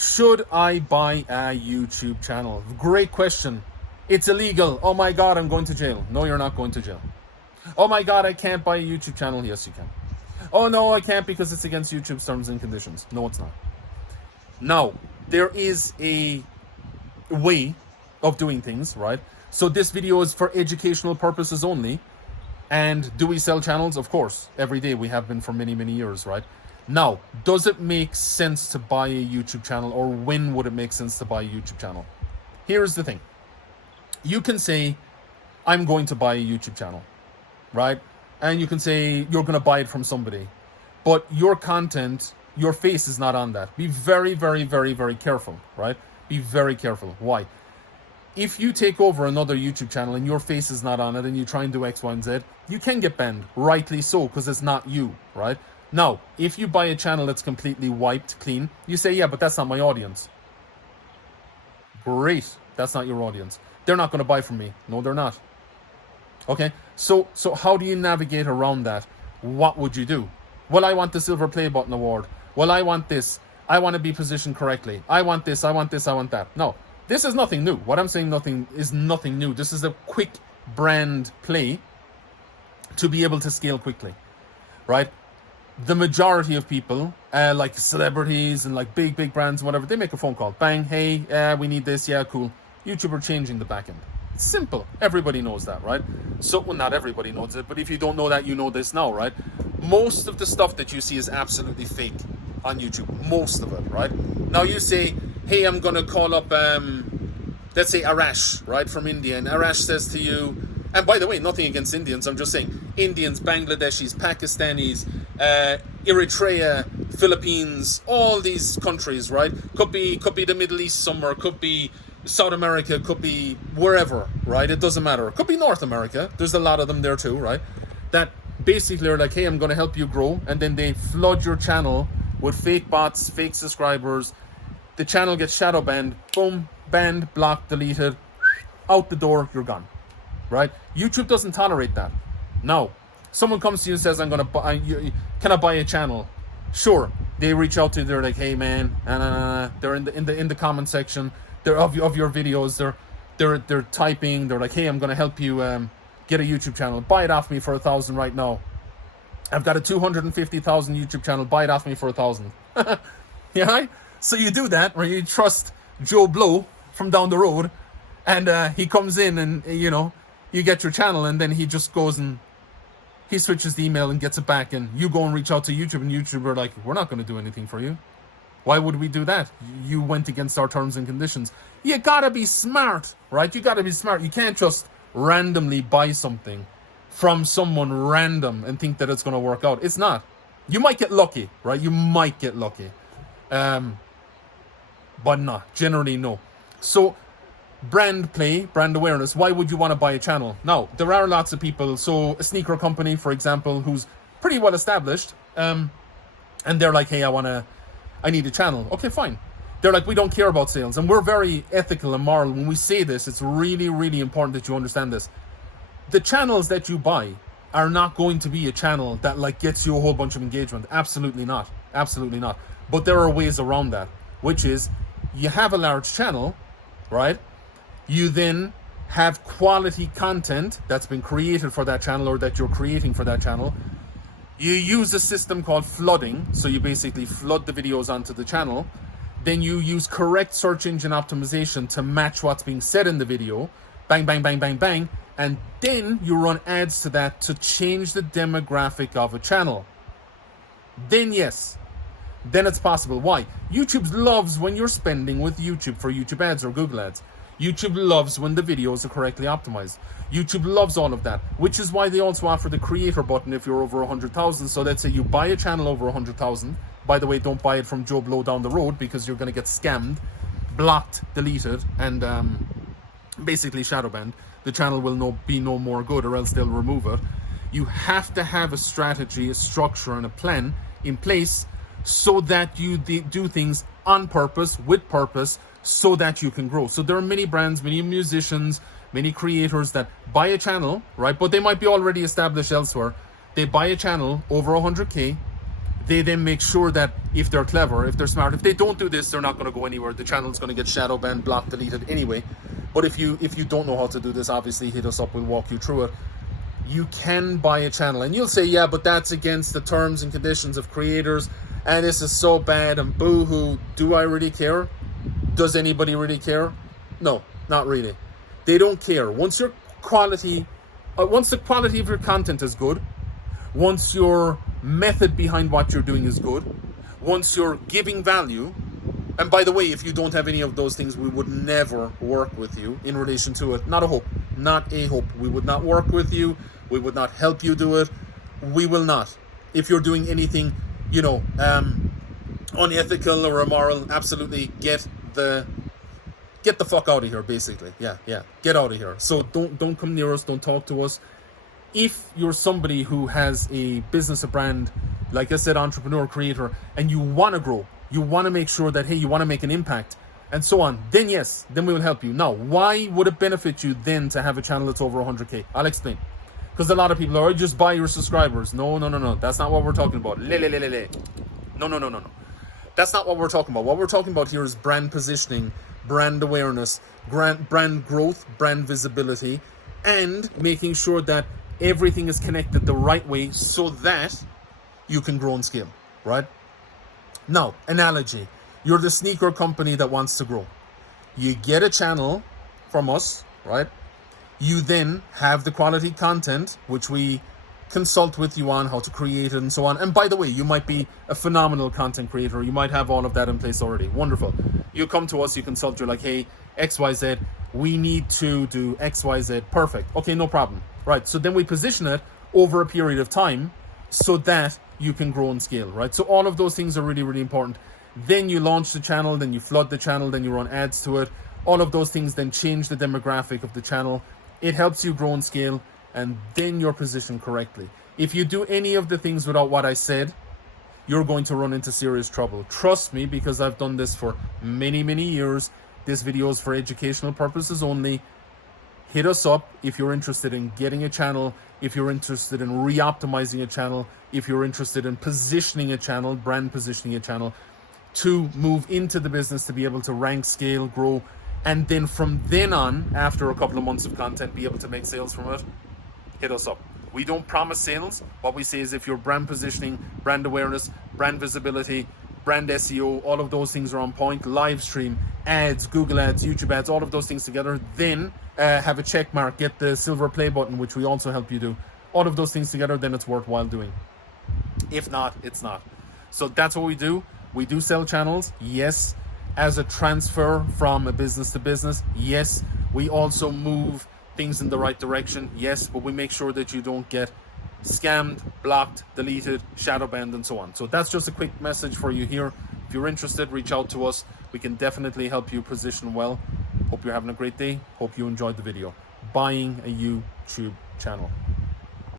Should I buy a YouTube channel? Great question. It's illegal. Oh my God, I'm going to jail. No, you're not going to jail. Oh my God, I can't buy a YouTube channel. Yes, you can. Oh no, I can't because it's against YouTube's terms and conditions. No, it's not. Now, there is a way of doing things, right? So this video is for educational purposes only. And do we sell channels? Of course. Every day we have been for many, many years, right? Now, does it make sense to buy a YouTube channel, or when would it make sense to buy a YouTube channel? Here's the thing. You can say, I'm going to buy a YouTube channel, right? And you can say you're going to buy it from somebody. But your content, your face is not on that. Be very, very, very, very careful, right? Be very careful. Why? If you take over another YouTube channel and your face is not on it and you try and do X, Y, and Z, you can get banned. Rightly so, because it's not you, right? Now, if you buy a channel that's completely wiped clean, you say, yeah, but that's not my audience. Great. That's not your audience. They're not going to buy from me. No, they're not. Okay? So how do you navigate around that? What would you do? Well, I want the silver play button award. Well, I want this. I want to be positioned correctly. I want this. I want this. I want that. No, this is nothing new. What I'm saying is nothing new. This is a quick brand play to be able to scale quickly, right? The majority of people, like celebrities and like big brands and whatever, they make a phone call. Bang, hey, we need this. Yeah, cool. YouTube are changing the back end. It's simple. Everybody knows that, right? So, well, not everybody knows it, but if you don't know that, you know this now, right? Most of the stuff that you see is absolutely fake on YouTube. Most of it, right? Now you say, hey, I'm going to call up, let's say Arash, right, from India. And Arash says to you, and by the way, nothing against Indians. I'm just saying Indians, Bangladeshis, Pakistanis, Eritrea, Philippines, all these countries, right? Could be the Middle East somewhere, could be South America, could be wherever, right? It doesn't matter. It could be North America. There's a lot of them there too, right? That basically are like, hey, I'm going to help you grow. And then they flood your channel with fake bots, fake subscribers. The channel gets shadow banned. Boom, banned, blocked, deleted. Out the door, you're gone. Right? YouTube doesn't tolerate that. Now, someone comes to you and says, "I'm gonna buy. Can I buy a channel?" Sure. They reach out to you. They're like, "Hey, man," and they're in the comment section. They're of your videos. They're typing. They're like, "Hey, I'm gonna help you get a YouTube channel. Buy it off me for 1,000 right now. I've got a 250,000 YouTube channel. Buy it off me for 1,000." Yeah. Right? So you do that, or you trust Joe Blow from down the road, and he comes in and you get your channel, and then he just goes and he switches the email and gets it back, and you go and reach out to YouTube, and YouTube are like, we're not going to do anything for you. Why would we do that? You went against our terms and conditions. You gotta be smart, right? You gotta be smart. You can't just randomly buy something from someone random and think that it's going to work out. It's not. You might get lucky, right? You might get lucky. But not. Generally, no. So, brand play, brand awareness. Why would you want to buy a channel? Now, there are lots of people. So a sneaker company, for example, who's pretty well established, and they're like, hey, I need a channel. Okay, fine. They're like, we don't care about sales. And we're very ethical and moral. When we say this, it's really, really important that you understand this. The channels that you buy are not going to be a channel that like gets you a whole bunch of engagement. Absolutely not. Absolutely not. But there are ways around that, which is you have a large channel, right? You then have quality content that's been created for that channel or that you're creating for that channel. You use a system called flooding. So you basically flood the videos onto the channel. Then you use correct search engine optimization to match what's being said in the video. Bang, bang, bang, bang, bang. And then you run ads to that to change the demographic of a channel. Then yes, then it's possible. Why? YouTube loves when you're spending with YouTube for YouTube ads or Google ads. YouTube loves when the videos are correctly optimized. YouTube loves all of that, which is why they also offer the creator button if you're over 100,000. So let's say you buy a channel over 100,000. By the way, don't buy it from Joe Blow down the road because you're going to get scammed, blocked, deleted, and basically shadow banned. The channel will be no more good, or else they'll remove it. You have to have a strategy, a structure, and a plan in place so that you do things on purpose, with purpose, so that you can grow. So there are many brands, many musicians, many creators that buy a channel, right? But they might be already established elsewhere. They buy a channel over 100K. They then make sure that if they're clever, if they're smart, if they don't do this, they're not going to go anywhere. The channel's going to get shadow banned, blocked, deleted anyway. But if you don't know how to do this, obviously hit us up, we'll walk you through it. You can buy a channel, and you'll say, yeah, but that's against the terms and conditions of creators, and this is so bad, and boo-hoo. Do I really care? Does anybody really care? No, not really. They don't care. Once the quality of your content is good, once your method behind what you're doing is good, once you're giving value, and by the way, if you don't have any of those things, we would never work with you in relation to it. Not a hope. Not a hope. We would not work with you. We would not help you do it. We will not. If you're doing anything, unethical or immoral, absolutely get the fuck out of here, basically. Yeah, get out of here. So don't come near us, don't talk to us. If you're somebody who has a business, a brand, like I said, entrepreneur, creator, and you want to grow, you want to make sure that, hey, you want to make an impact, and so on, then yes, then we will help you. Now, why would it benefit you then to have a channel that's over 100K? I'll explain. Because a lot of people are, just buy your subscribers. No. That's not what we're talking about. No. That's not what we're talking about. What we're talking about here is brand positioning, brand awareness, brand growth, brand visibility, and making sure that everything is connected the right way so that you can grow and scale, right? Now, analogy. You're the sneaker company that wants to grow. You get a channel from us, right? You then have the quality content, which we consult with you on how to create it and so on. And by the way, you might be a phenomenal content creator. You might have all of that in place already. Wonderful. You come to us, you consult, you're like, hey, XYZ, we need to do XYZ. Perfect. Okay, no problem. Right. So then we position it over a period of time so that you can grow and scale, right? So all of those things are really, really important. Then you launch the channel, then you flood the channel, then you run ads to it. All of those things then change the demographic of the channel. It helps you grow and scale, and then you're positioned correctly. If you do any of the things without what I said, you're going to run into serious trouble. Trust me, because I've done this for many, many years. This video is for educational purposes only. Hit us up if you're interested in getting a channel, if you're interested in re-optimizing a channel, if you're interested in positioning a channel, brand positioning a channel, to move into the business, to be able to rank, scale, grow, and then from then on, after a couple of months of content, be able to make sales from it. Hit us up. We don't promise sales. What we say is if your brand positioning, brand awareness, brand visibility, brand SEO, all of those things are on point, live stream, ads, Google ads, YouTube ads, all of those things together, then have a check mark, get the silver play button, which we also help you do. All of those things together, then it's worthwhile doing. If not, it's not. So that's what we do. We do sell channels, yes. As a transfer from a business to business, yes. We also move things in the right direction, yes, but we make sure that you don't get scammed, blocked, deleted, shadow banned, and so on. So that's just a quick message for you here. If you're interested, reach out to us. We can definitely help you position well. Hope you're having a great day. Hope you enjoyed the video. Buying a YouTube channel.